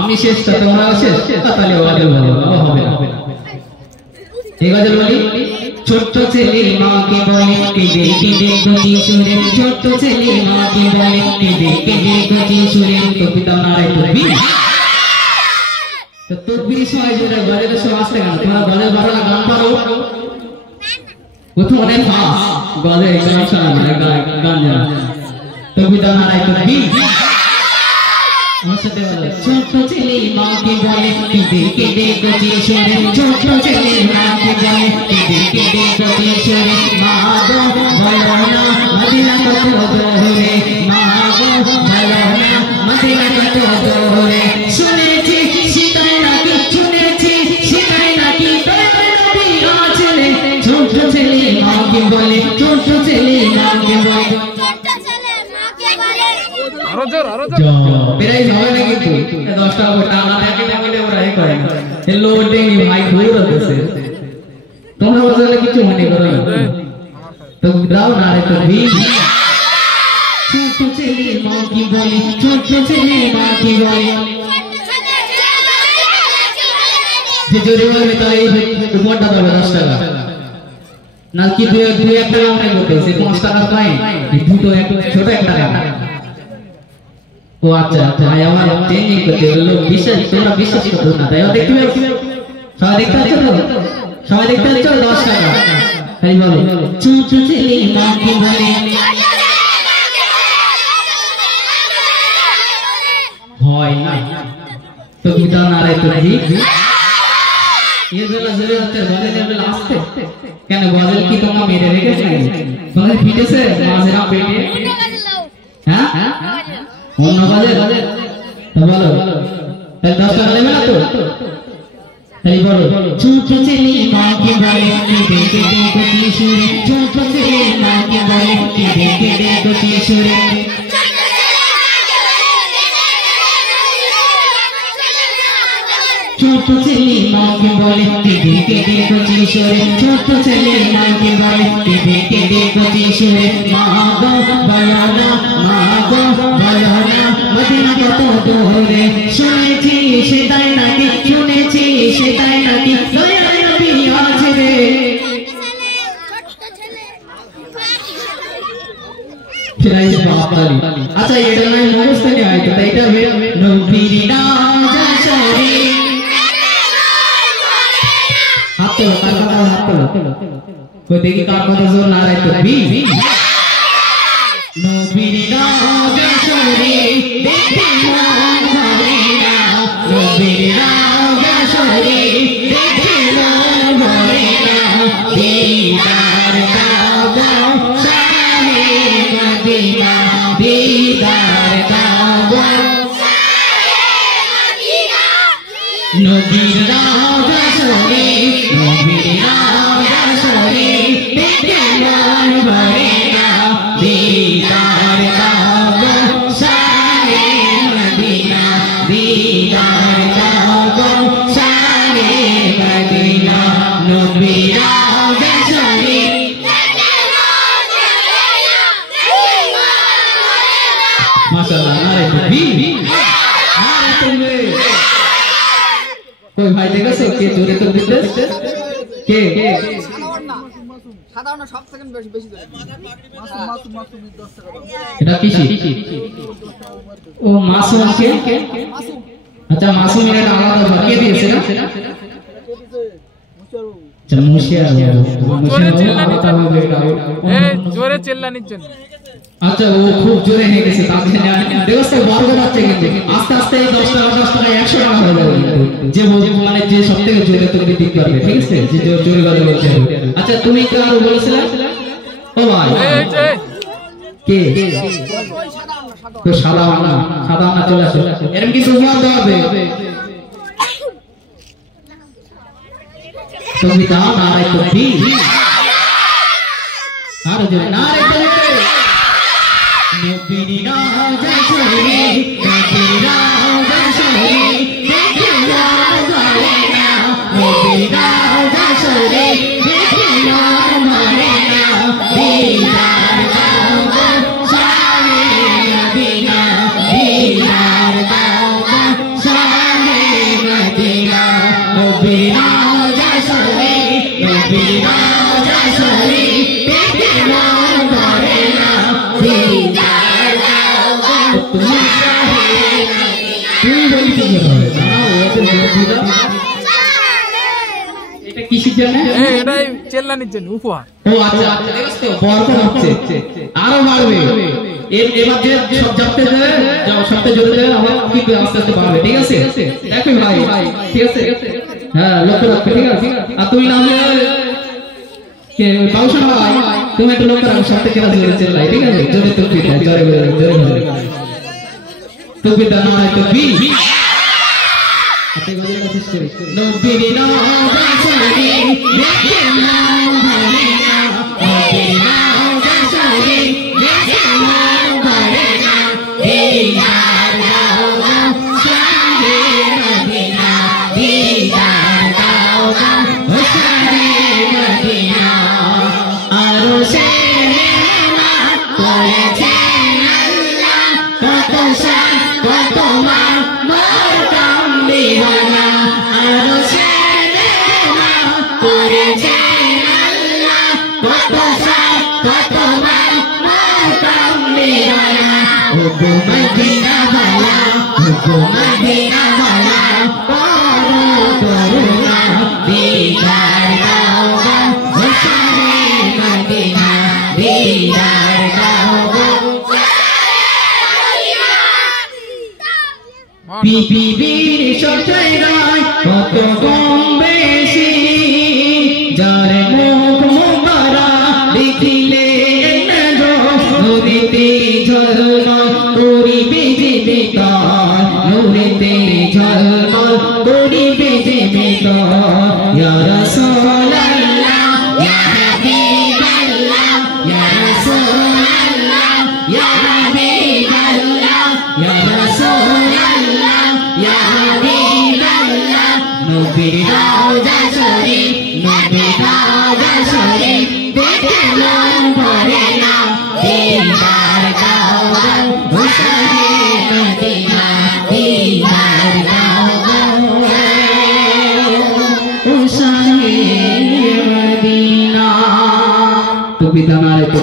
আমি শেষ তো তোমরা শেষ তাহলে গজল বলো হবে না এই গজল বলি ছোট্ট ছেলে মাকে বলে কেঁদে কেঁদে কচি সুরে ছোট্ট ছেলে মাকে বলে কেঁদে কেঁদে কচি সুরে তো পিতা নারায় তকবীর তো তকবীর সময় যেটা গজলের সময় আসতে গান তোমরা গজল পারো না গান পারো প্রথম অনেক ফাঁস গজল গান শোনা গান জানা তো পিতা নারায় তকবীর ছোট্ট ছেলে মাকে বলে কেঁদে কেঁদে কচি সুরে ছোট্ট ছেলে মাকে বলে কেঁদে কেঁদে কচি সুরে মা গো ভালো না মদিনা কত দূরে মা গো ভালো না মদিনা কত দূরে শুনেছি সীতাই নাকি শুনেছি সীতাই নাকি নবী আছে ছোট্ট ছেলে মাকে বলে ছোট্ট ছেলে মাকে বলে প্রাইজ হবে না কিন্তু 10 টাকা টাকা দেখে না বলে ওরা এই করে না এই লোডিং ভাই ঘুরে রতেছে তোমরা বললে কিছু মনে করো না তো দাও না রে তো ভি ছোট ছেলে মা কি বলে ছোট ছেলে মা কি বলে যে জোরে বলবে তাহলে এই উপরটা দাও 10 টাকা না কি দুই একটা মনে করতেছে 5 টাকা পাই দুটো এক ছোট একটা টাকা ও আচ্ছা ভাই আমার চেঞ্জিং করতে হলো বিশ্বাস তোমরা বিশ্বাস করো না তাই দেখতে পাচ্ছ সবাই দেখতে পাচ্ছ তো সবাই দেখতে পাচ্ছ 10 টাকা তাই বলো ছোট ছেলে মা কি বলে হয় না তো পিতা নারায় তো ঠিক এর বেলা জোরে হচ্ছে গজলের বেলা আসছে কেন গজল কি তোমরা মেরে রেখেছ তোমাদের ফিটেছে মাঝেরা পেটে হ্যাঁ অন্য বাজে তো বলো তাই 10 টাকা নেবে না তো তাই বলো ছোট ছেলে মাকে বলে কেঁদে কেঁদে কচি সুরে ছোট ছেলে মাকে বলে কেঁদে কেঁদে কচি সুরে ছোট ছেলে মাকে বলে কেঁদে কেঁদে কচি সুরে ছোট ছেলে মাকে বলে কেঁদে কেঁদে কচি সুরে মা গো ভালো না মা গো ভালো না মদিনা কত দূরে শুনেছি সেটাই নাকি শুনেছি সেটাই নাকি দয়ার নবী আছে রে প্রাইজ বাতালি আচ্ছা এটা নাই মুখস্থ নেই হয়তো তাই এটা নবীর নাম জাশরে হাত তোলো কই দেখি কার কথা জোর না রাই তো বি নবীর নাম জাশরে দেখি মন ভরে না নবীর নাম জাশরে দেখি মন ভরে না দিদার দাও শাহে মদিনা দিদার দাও নবীর নাম জাশরে নবীর নাম জাশরে দেখি মন ভরে না দিদার দাও শাহে মদিনা দিদার দাও শাহে মদিনা নবীর নাম জাশরে মাশাআল্লাহ নারে তকবীর নারে তকবীর কই ভাই দেখেছো কে জোরে তো দিতেছে কে সাধারণ সব সেকেন্ড বেশি ধরে মাসুম 10 টাকা এটা কিসি ও মাসুম কে আচ্ছা মাসুম এটা আলাদা কে দিয়েছে না জোরে চিল্লানির জন্য আচ্ছা ও খুব জোরে হয়ে গেছে তাতে দেখো বর্গ যাচ্ছে কিন্তু আস্তে আস্তে 10 টাকা 100 টাকা হয়ে যাবে যে মানে যে সবথেকে জোরে তুমি দিতে পারবে ঠিক আছে যে জোরে গলা বলছে আচ্ছা তুমি কি আর বলেছিলে ও ভাই কে তো সাদা আন্না চলে আসে এরকম কি তোমার দাও হবে তুমি দাও নারায় তো ঠিক আর জোরে নারায় তো নবীর নাম জাশরে নবীর নাম জাশরে দেখি মন ভরে না নবীর নাম জাশরে দেখি মন ভরে না দিদার জানে এটাই চেল্লানির জন্য উপহার। ও আচ্ছা দেখছো বরকত হচ্ছে আরো বাড়বে এবার যে সব জানতে যাবে সবতে জোরে যাবে আবার কিন্তু আস্তে আস্তে বাড়বে ঠিক আছে দেখো ভাই ঠিক আছে হ্যাঁ লক্ষ্য রাখবে ঠিক আছে আর তুই না কে বাউশন ভাই তুমি একটু লক্ষ্য রাখো সবতে কেন জোরে চেল্লাই ঠিক আছে জোরে তুকবি না জোরে জোরে তুকবি দাও না তুকবি আপনি গজল শেষ করি নবীর নাম দাসরি দেখে নাম ধরে না নবীর নাম দাসরি দেখে নাম ধরে না দিদার দাও গো শাহে মদিনা দিদার দাও গো শাহে মদিনা আরো সে নেয়ামত করেছে আল্লাহ কত শান কত মান মোর কামলিওয়ালা আরো সে নেয়ামত করেছে আল্লাহ কত শান কত মান মোর কামলিওয়ালা ওগো মদিনা ওয়ালা ওগো মদিনা ওয়ালা করো করুণা দিদার দাও গো শাহে মদিনা দিদার দাও গো পৃথিবীর সব জায়গায় কত কম বেশি যার মুখ মুবারক দেখিলে নদীতে ঝলমল করিবে যে বেতার নদীতে ঝলমল করিবে যে বেতার ইয়া রাসূলুল্লাহ ইয়া হাবিবাল্লাহ ইয়া রাসূলুল্লাহ ইয়া হাবিবাল্লাহ ইয়া রাসূলুল্লাহ ইয়া হাবিবাল্লাহ নবীর রওজা শরীফ নবীর রওজা শরীফ দেখে মন ভরে না দিদার দাও গো শাহে মদিনা দিদার দাও গো শাহে মদিনা তো বিধানারে তো